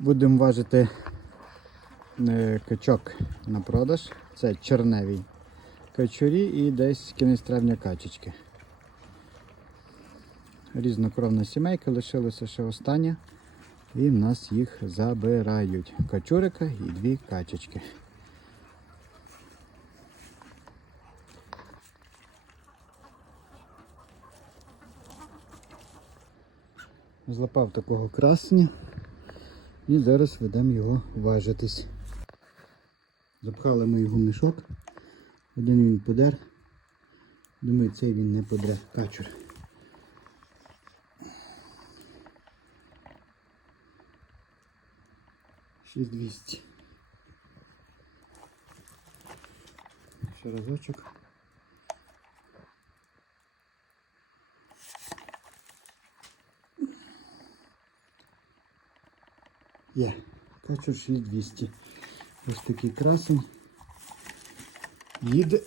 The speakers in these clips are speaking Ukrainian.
Будемо важити е, качок на продаж. Це черневі качурі і десь кінець травня качечки. Різнокровна сімейка, лишилося ще остання. І в нас їх забирають. Качурика і дві качечки. Злапав такого красення і зараз ведемо його важитись. Запхали ми його в мішок. Один він подер. Думаю, цей він не подре. Качур. Шість двісті. Ще разочок. Є. Качур 6200. Ось такий красень. Їде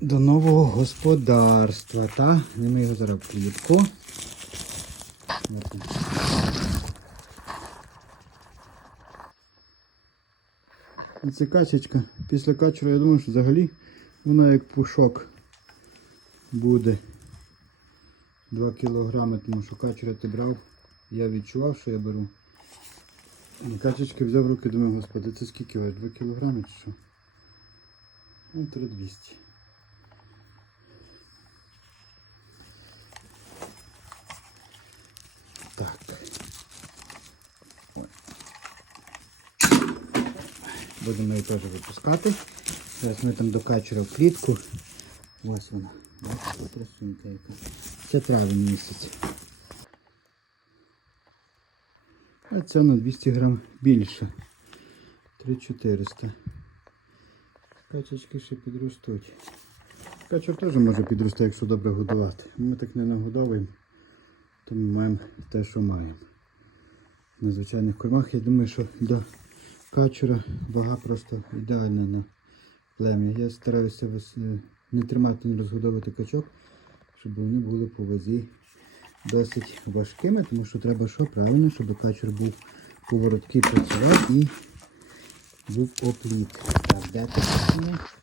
до нового господарства. Та? Ми його зараз в клітку. Це качечка. Після качура я думаю, що взагалі вона як пушок буде 2 кілограми, тому що качура ти брав. Я відчував, що я беру. Качечки взяв в руки, думаю, господи, це скільки важить? 2 кілограми чи що? Ну, 3200. Так. Ой. Будемо її теж випускати. Зараз ми там до качера в клітку. Ось вона. Бачите, красунька яка. Це травень місяць. А ця на 200 грам більше. 3400. Качечки ще підростуть. Качок теж може підрости, якщо добре годувати. Ми так не нагодовуємо, то ми маємо те, що маємо. На звичайних кормах я думаю, що для качура вага просто ідеальна на плем'я. Я стараюся не тримати, не розгодовувати качок, щоб вони були по вазі досить важкими, тому що треба що правильно, щоб качур був повороткий працював і був опліт. Так, де Так.